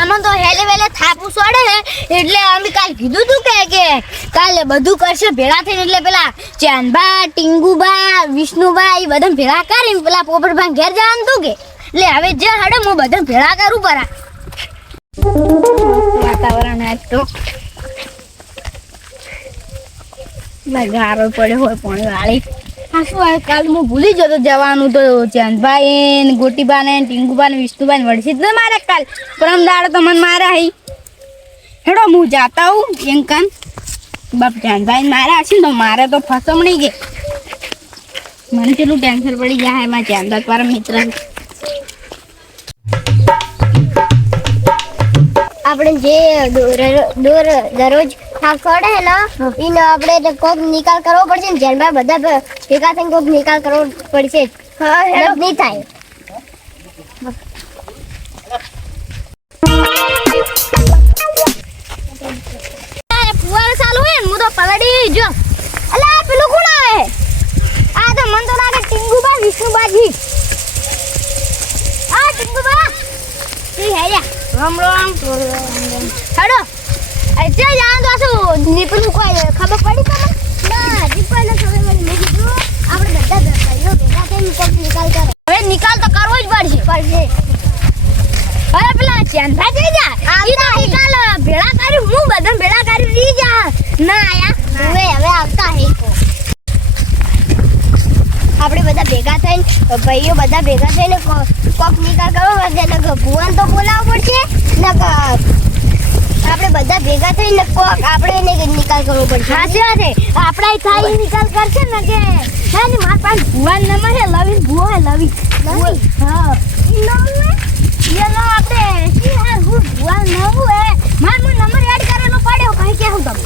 અમને તો હેલે વેલે થાપું છોડે ને એટલે અમે કાલ કીધું તું કે કાલે બધું કરશે ભેળા થઈને એટલે પેલા ચાંદબા ટીંગુબા વિષ્ણુબા એ બધા ભેળા કરીને પેલા પોપટભાઈ ઘેર જવાનું તું કે એટલે હવે જે હડે હું બધા ભેળા કરું પરા વાતાવરણ આજ તો ગારો પડ્યો હોય પણ વાળી હા શું આવે કાલ હું ભૂલી જતો જવાનું તો ચાંદભાઈ ને ગોટીબા ને ટીંગુબા ને વિષ્ણુબા ને વળસી જ મારે કાલ પરમ દાડો તો મને મારા હઈ હેડો હું જાતા હું એંકન બાપ ચાંદભાઈ મારા હશે ને તો મારે તો ફસમણી ગઈ મને કેટલું ટેન્શન પડી ગયા એમાં ચાંદા મારા મિત્ર આપણે જે દરરોજ થાક પડે હે ને એને આપણે કોક નિકાલ કરવો પડશે ને જેલમાં બધા ભેગા થઈને કોક નિકાલ કરવો પડશે નહીં થાય ફુવારો ચાલુ હે હું તો પલડી જો અલા પેલું કોણ આવે આ તો મન તો લાગે ટીંગુબા વિષ્ણુબાજી આ ટીંગુબા ઈ હે યા રામ રામ હેડો એટલે જાણ તો શું નિપુણ કોઈ ખબર પડી તમને ના દીપાને ખબર પડી મેં કીધું આપણે બધા ભાઈઓ ભેગા થઈને કોક નિકાલ કરો હવે નિકાલ તો કરવો જ પડશે અરે પેલા ચાંદા જઈ જા ઈ તો નિકાલ ભેળા કરી હું બધા ભેળા કરી રી જા ના આયા હવે આવતા હે આપણે બધા ભેગા થઈને ભાઈઓ બધા ભેગા થઈને કોક નિકાલ કરો એટલે ભુવન તો બોલાવવો પડશે ને આપણે બધા ભેગા થઈને કોક આપણે નિકાલ કરવો પડશે સાચી વાત છે આપણે થાય નિકાલ કરશે ને કે હે ને માર પાસે ભુવન નંબર હે લવી ભુવો હે લવી હા ઈ નંબર ये लो આપણે સી હે હું ભુવન નવું હે માર નંબર એડ કરેલો પડ્યો કઈ કેવું તમ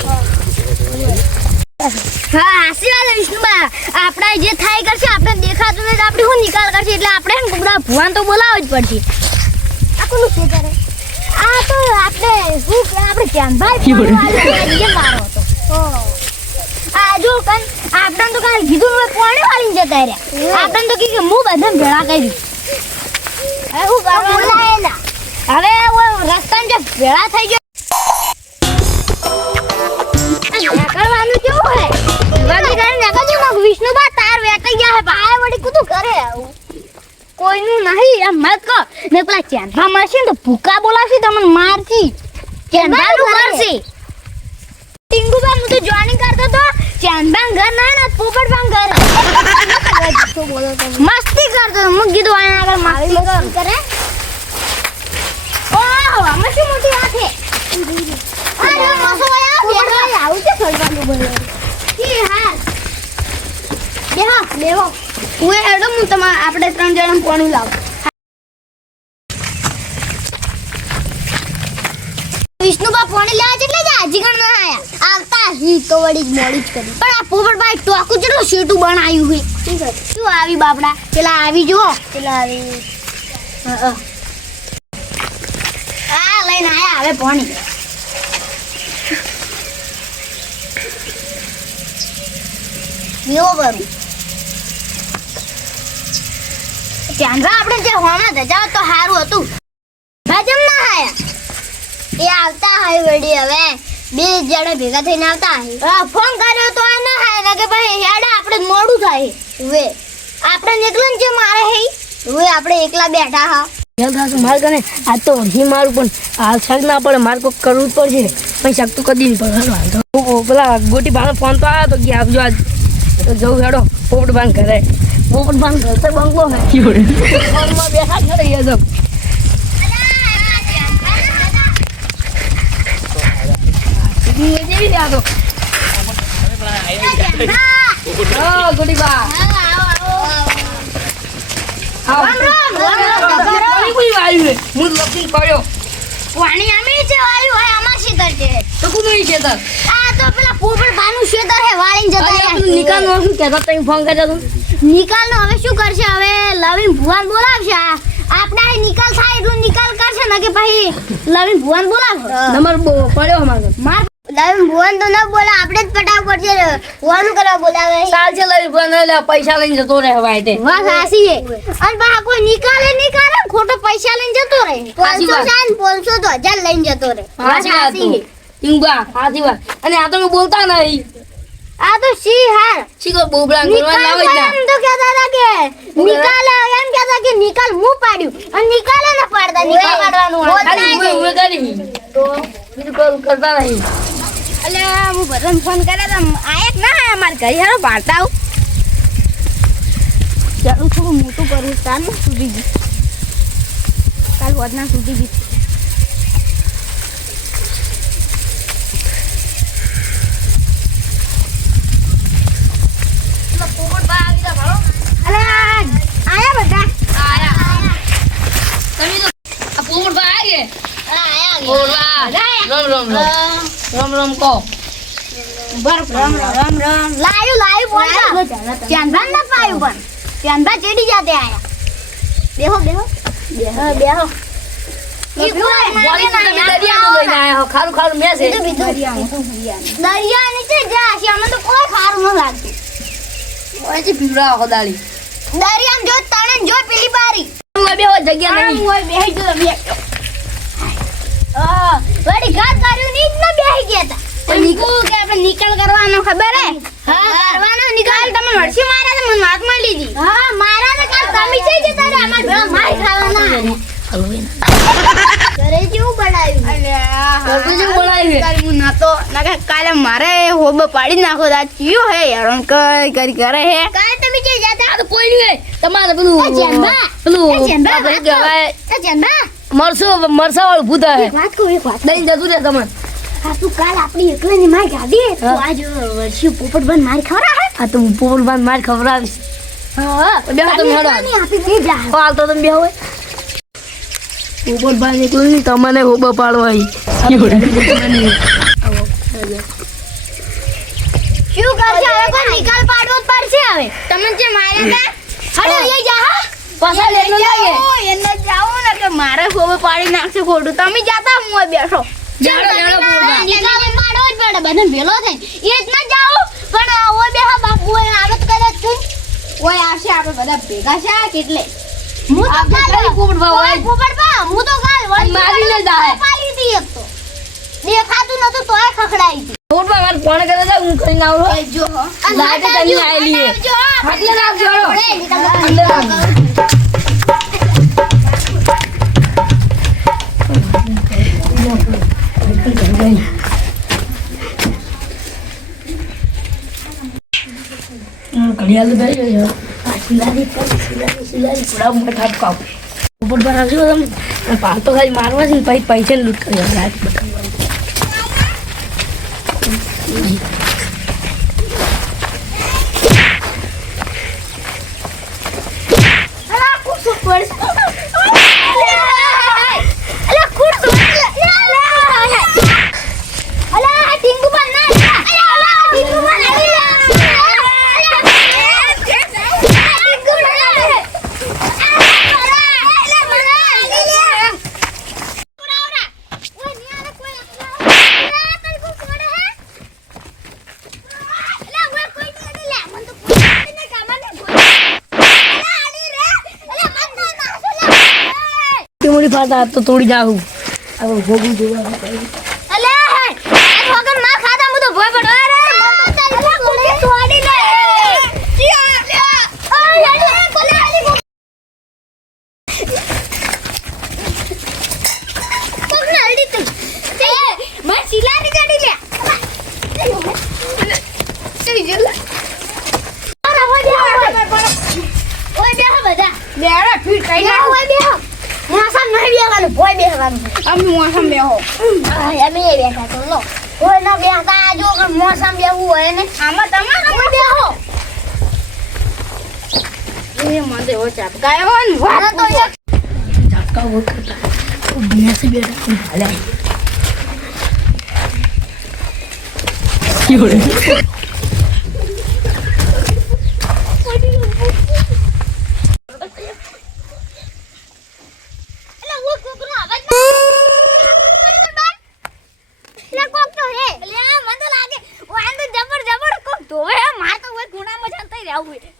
હા આશીર્વાદ વિષ્ણુબા આપણે જે થાય કરશે આપણે દેખાતું નથી આપણે હું નિકાલ કરશે એટલે આપણે બધા ભુવન તો બોલાવવો જ પડશે આ કોનું છે કરે આ તો આપણે શું આપણે ચાંદભાઈ જે મારો હતો આ જો કન આપણે તો કાલ કીધું મેં પાણી વાળીને જતા રહ્યા આપણે તો કે હું બધા ભેળા કરી હવે હું બોલાયેલા હવે રસ્તામાં જે ભેળા થઈ ગયો કરવાનું કેવું હે વાડી કરે ને કજુ મગ વિષ્ણુબા તાર વેટાઈ ગયા હે પાય વડી કુતું કરે આવું કોઈનું નહીં એમ મત કો ને પેલા ચાંદા મારશે ને તો ભૂકા બોલાવશે તમને મારથી ચાંદા કરશે ટીંગુબા હું તો જોઈનિંગ કરતો તો ચાંદા ઘર ના ને પોપટબા ઘર શું બોલો તમે મસ્તી કરતો હું કીધું આયા આગળ મસ્તી કરે ઓહ અમે શું મોટી વાત હે અરે મસો આવું છે ફરવાનું બોલે કી હાલ બેહો હું હેડો હું તમાર આપણે ત્રણ જણા કોણ લાવ વિષ્ણુબા પાણી લેવા એટલે જ આજીગણ ના આયા આવતા હી તો વડી મોડી જ કરી પણ આ પોપટભાઈ ટોકું જેટલું શેટું બનાવ્યું હે શું આવી બાપડા પેલા આવી જો પેલા આવી આ લઈને આયા હવે પાણી યો બરું ચાંદા આપણે જે હોમાં ધજાવ તો સારું હતું ભાજમ ના આયા એ આવતા હોય વડી હવે બે જણા ભેગા થઈને આવતા હોય ફોન કર્યો તો આ ના આયા કે ભાઈ હેડા આપણે મોડું થાય હવે આપણે એકલા જે મારે હે હવે આપણે એકલા બેઠા હા જલ્દી માર કને આ તો હી મારું પણ આ શક ના પડે માર કો કરવું જ પડશે પણ શક તો કદી નહીં પડે વાંધો પેલા ગોટી ભાનો ફોન તો આવ્યો તો કે આવજો આજ તો જવું હેડો પોપટબાન ઘરે પોપટબાન ઘર તો બંગલો હે ફોનમાં બેઠા છે રે યદમ ઈ જેવી દે આતો ઓ ગોટી બા પાણી આમી છે આવ્યું હે અમાર શેતર છે તો કોનું શેતર આ તો પેલા પોપટ ભાનું શેતર હે વાળીને જતા રહ્યા નિકાલ નો શું કહેતો તઈ ફોન કરજો તું નિકાલ નો હવે શું કરશે હવે લવીન ભુવાન બોલાવશે આપણે નિકાલ થાય એટલું નિકાલ કરશે ને કે ભાઈ લવીન ભુવાન બોલાવો નંબર પડ્યો અમારો માર લવીન ભુવાન તો ન બોલા આપણે જ પટાવ પડશે ભુવાનું કરવા બોલાવે સાલ છે લવીન ભુવાન લે પૈસા લઈને જતો રહે હવાય તે વાત સાચી છે અને બા કોઈ નિકાલે નહીં કરે ખોટો પૈસા લઈને જતો રહે હોય 500 છે ને 500 તો 1000 લઈને જતો રે સાચી વાત તો. ટીંગા, સાચી વાત. અને આ તો મેં બોલતા નહીં. આ તો સી હાર શીખો બોબડા કરવા લાવે જ ના. એમ તો કહેતા હતા કે નિકાલ એમ કહેતા કે નિકાલ હું પાડ્યું અને નિકાલે ન પાડતા નિકાલ પાડવાનું ખાલી ઉભે ઉભે કરી. તો બીજું કરું કરતા નહીં. અલ્યા હું બધાને ફોન કર્યા તા આયા ના આયા માર ઘરે હારો પાડતા આવું ચાલું થોડું મોટું કરવું ચાલ સુધી ગયું કાલ વધના સુધી ગયું અલ્યા આયા બધા તમે તો આ પોપટભાઈ આગે. આયા પોપટભાઈ. રામ રામ રામ. રામ રામ કહો. રામ લાયું બોલતા ચાંદા ના પાયું પણ ચાંદા ચડી જાતે આયા બેહો બોલી તો તમે દરિયાનું લઈને આયા હો. ખારું ખારું મેં છે. દરિયા નીચે જા છે અમે તો કોઈ ખારું ન લાગતું ઓયથી પીવડાવો ખોદાળી. દરિયામાં જો તણે જો પેલી બારી ઓય બેહો જગ્યા નહીં. ઓય બેહી જો વડી ઘાત કર્યું ની જ ન બેહી ગયા તા નીકુ કે આપણે નિકાલ કરવાનો ખબર હે હા કરવાનો નિકાલ તમે મરસી માર્યા તો મને વાત મળી લીધી હા મારા તો કાલ તમે છે જતા રે અમાર ભેળા માર ખાવાના ઘરે જેવું બનાવ્યું અલ્યા ઘરનું જેવું બનાવ્યું છે. કાલ હું નાતો ના કાલે મારે હોબ પાડી નાખો દા ચિયો હે યાર કરી કરે હે કાલ તમે જે જતા આ તો કોઈ નહીં હોય. તમારે પેલું જેનબા પેલું જેનબા આપણે કહેવાય જેનબા મરસા વાળું ભૂત આવે. એક વાત કહું દઈને જતું રહે તમારે. આ તું કાલ આપણી એકલાની માર ગાડી તો હા. આજ વર્ષી પોપટ બન માર ખવરા હે આ તો હું પોપટભાઈ માર ખવડાવીશ. હા બેહો તમે હેડો. ની આપી દે જા હાલ તો તમે બેહો હોય. પોપટભાઈ નીકળ્યું નહીં તમને હોબા પાડવા આવી. શું કરશે હવે પણ નિકાલ પાડવો જ પડશે હવે તમને જે માર્યા તા હડો લઈ જા હા પાછા લેટલો લાગે. એને જાઓ ને કે મારે હોબે પાડી નાખશે ખોટું તમે જાતા હું અહીં બેઠો જાડો, જાડો પોપટભાઈ. નિકાલ પાડવો જ પડે બધાને ભેલો થાય એ જ ના જાઓ પણ ઓય બેહા બાપુ ઓય આવત કરે તું ઓય આવશે આપણે બધા ભેગા છે એટલે હું તો આપણે કાલ કરી પોપટભાઈ હોય. પોપટભાઈ હું તો કાલ વળી મારીને જાય. પાડી હતી એક તો દેખાતું નતું તોય ખખડાઈ હતી પોપટભાઈ મારે ફોન કરે છે હું કરીને આવું છું. જો હો લાઈટ તની આયેલી છે. એટલે નાખજો હેડો. અંદર નાખજો. ઘડિયાળ તો બેસી ગયો. આ સિલારી પૂરા મોટા ઠપકાવ. પોપટભાઈ રાખજો તમે. અને પાલ તો ખાલી મારવા છે ને પછી પૈસાને લૂંટ કરી આપે. અલા કુછ પડશે અલા કુછ અલા ટીંગુ પર ના અલા ટીંગુ પર મોડી ફાટા તો તોડી જાઉં. હવે ભોગું જોવા મોસમ બેહું હોય ને આમાં તમારે બેહો એ મને એવો ચાપકાયો હોય ને વાત તો એક ઝાપકા બહુ કરતા. ભેંસ બેઠા હાલ્યા. એટલે હું કુકનો અવાજ એટલે કોક તો હે એટલે આ મને તો લાગે વાન તો જબર કોક ધોવે માર તો ઓય ખૂણામાં જાન થઈ રહ્યું હોય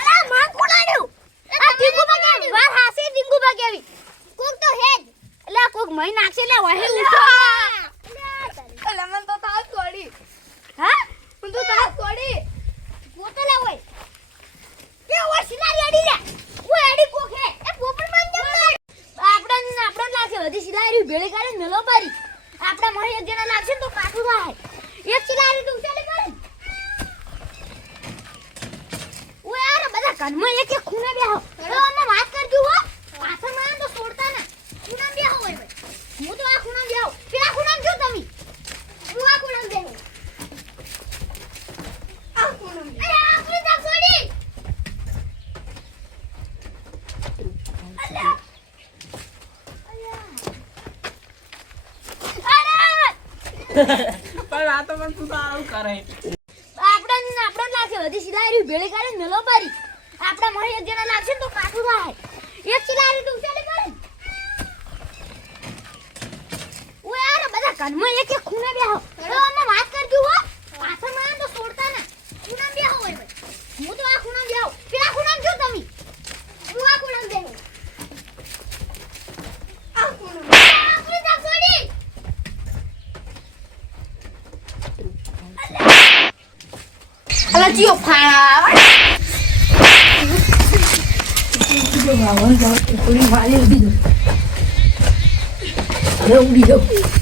અલા માં કોલાડ્યું આ ટીંગુ બગાડ્યું વાર હાસે ટીંગુ બગાવી કોક તો મહી નાખશે લે વહે ઉઠો અલે મન તો તાસ છોડી હા મન તો તાસ છોડી ગોતો લે ઓય કે ઓય સિલારી અડી લે ઓય અડી કોખે એ પોપટ માન જમ આપડા લાગે બધી સિલારી ભેળી કાઢી મેલો પારી આપડા મહી એક જણા લાગશે તો કાઠું થાય એક સિલારી તું ચાલે કરે ઓય યાર બધા કનમાં એક એક ખૂણે બેહો તો અમે વાત કરજો હો પાછળ માં તો છોડતા ના ખૂણા બેહો હોય ભાઈ હું તો આ ખૂણા બેહો પેલા ખૂણા જો તમે હું આ ખૂણા બેહો આ ખૂણા અરે આ ખૂણા છોડી અલ્યા પણ આ તો પણ તું તો આવું કરે આપડા લાગે બધી સિલારી ભેળી કાઢી મેલો પારી આપડા મહી એક જણા લાગશે તો કાઠું થાય એક સિલારી તું ચાલે કરે ઓય યાર બધા કનમાં એક એક ખૂણે બેહો તો અમે વાત કરજો હો પાછળ માં તો છોડતા ના ખૂણા બેહો હોય ભાઈ હું તો આ ખૂણા બેહો પેલા ખૂણા જો તમે હું આ ખૂણા બેહો આ ખૂણા છોડી અલા જીઓ ફાણા થોડી મારી ઉડી દો હવે ઉડી જાઉં